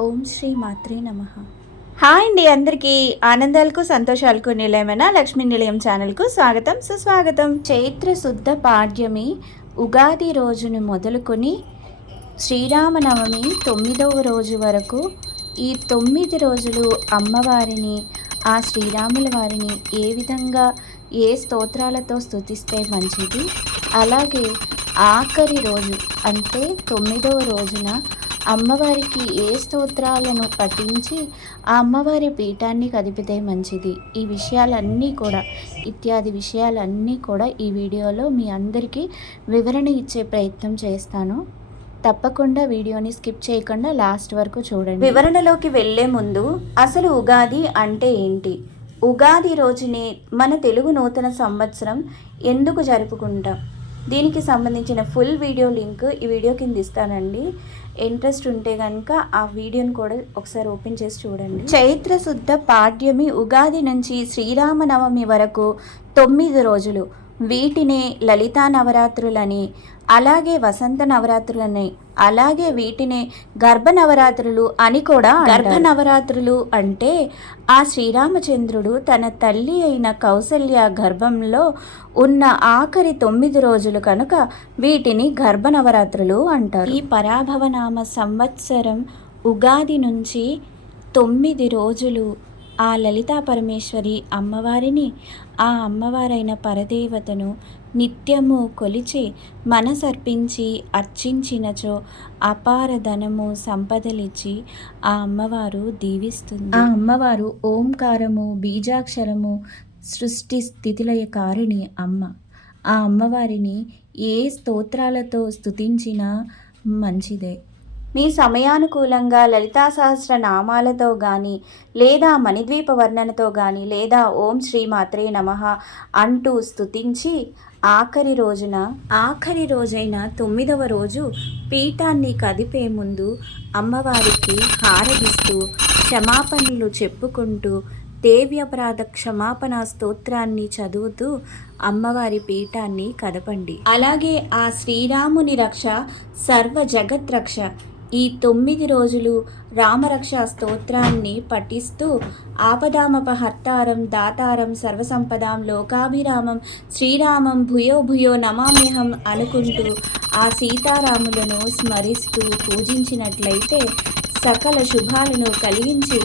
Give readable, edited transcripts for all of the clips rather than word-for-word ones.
ఓం శ్రీ మాత్రే నమః. హాయ్ అండి, అందరికీ ఆనందాలకు సంతోషాలకు నిలయమైన లక్ష్మీ నిలయం ఛానల్కు స్వాగతం సుస్వాగతం. చైత్ర శుద్ధ పాడ్యమి ఉగాది రోజును మొదలుకొని శ్రీరామనవమి 9వ రోజు వరకు ఈ 9 రోజులు అమ్మవారిని, ఆ శ్రీరాముల వారిని ఏ విధంగా ఏ స్తోత్రాలతో స్తుతిస్తే మంచిది, అలాగే ఆఖరి రోజు అంటే 9వ రోజున అమ్మవారికి ఏ స్తోత్రాలను పఠించి ఆ అమ్మవారి పీఠాన్ని కదిపితే మంచిది, ఈ విషయాలన్నీ కూడా ఇత్యాది విషయాలన్నీ కూడా ఈ వీడియోలో మీ అందరికీ వివరణ ఇచ్చే ప్రయత్నం చేస్తాను. తప్పకుండా వీడియోని స్కిప్ చేయకుండా లాస్ట్ వరకు చూడండి. వివరణలోకి వెళ్ళే ముందు అసలు ఉగాది అంటే ఏంటి, ఉగాది రోజునే మన తెలుగు నూతన సంవత్సరం ఎందుకు జరుపుకుంటాం, దీనికి సంబంధించిన ఫుల్ వీడియో లింక్ ఈ వీడియో కింద ఇస్తానండి. ఇంట్రెస్ట్ ఉంటే కనుక ఆ వీడియోని కూడా ఒకసారి ఓపెన్ చేసి చూడండి. చైత్ర శుద్ధ పాడ్యమి ఉగాది నుంచి శ్రీరామనవమి వరకు 9 రోజులు. వీటినే లలితా నవరాత్రులని, అలాగే వసంత నవరాత్రులని, అలాగే వీటినే గర్భ నవరాత్రులు అని కూడా. గర్భ నవరాత్రులు అంటే ఆ శ్రీరామచంద్రుడు తన తల్లి అయిన కౌసల్య గర్భంలో ఉన్న ఆఖరి 9 రోజులు కనుక వీటిని గర్భ నవరాత్రులు అంటారు. ఈ పరాభవనామ సంవత్సరం ఉగాది నుంచి 9 రోజులు ఆ లలితా పరమేశ్వరి అమ్మవారిని, ఆ అమ్మవారైన పరదేవతను నిత్యము కొలిచి మనసర్పించి అర్చించినచో అపార ధనము సంపదలిచ్చి ఆ అమ్మవారు దీవిస్తుంది. ఆ అమ్మవారు ఓంకారము బీజాక్షరము సృష్టి స్థితిలయ కారిణి అమ్మ. ఆ అమ్మవారిని ఏ స్తోత్రాలతో స్తుతించినా మంచిదే. మీ సమయానుకూలంగా లలితా సహస్ర నామాలతో కానీ, లేదా మణిద్వీప వర్ణనతో కానీ, లేదా ఓం శ్రీ మాత్రే నమః అంటూ స్తుతించి ఆఖరి రోజైన 9వ రోజు పీఠాన్ని కదిపే ముందు అమ్మవారికి హారగిస్తూ క్షమాపణలు చెప్పుకుంటూ దేవ్యపరాధ క్షమాపణ స్తోత్రాన్ని చదువుతూ అమ్మవారి పీఠాన్ని కదపండి. అలాగే ఆ శ్రీరాముని రక్ష సర్వ జగత్ రక్ష ఈ 9 రోజులు రామరక్ష స్తోత్రాన్ని పఠిస్తూ ఆపదామపహర్తారం దాతారం సర్వసంపదాం లోకాభిరామం శ్రీరామం భూయో భూయో నమామ్యహం అనుకుంటూ ఆ సీతారాములను స్మరిస్తూ పూజించినట్లయితే సకల శుభాలను కలిగించి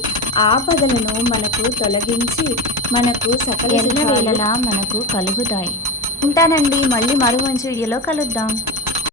ఆపదలను మనకు తొలగించి మనకు సకల ఎల్లవేళలా మనకు కలుగుతాయి. ఉంటానండి, మళ్ళీ మరో మంచి వీడియోలో కలుద్దాం.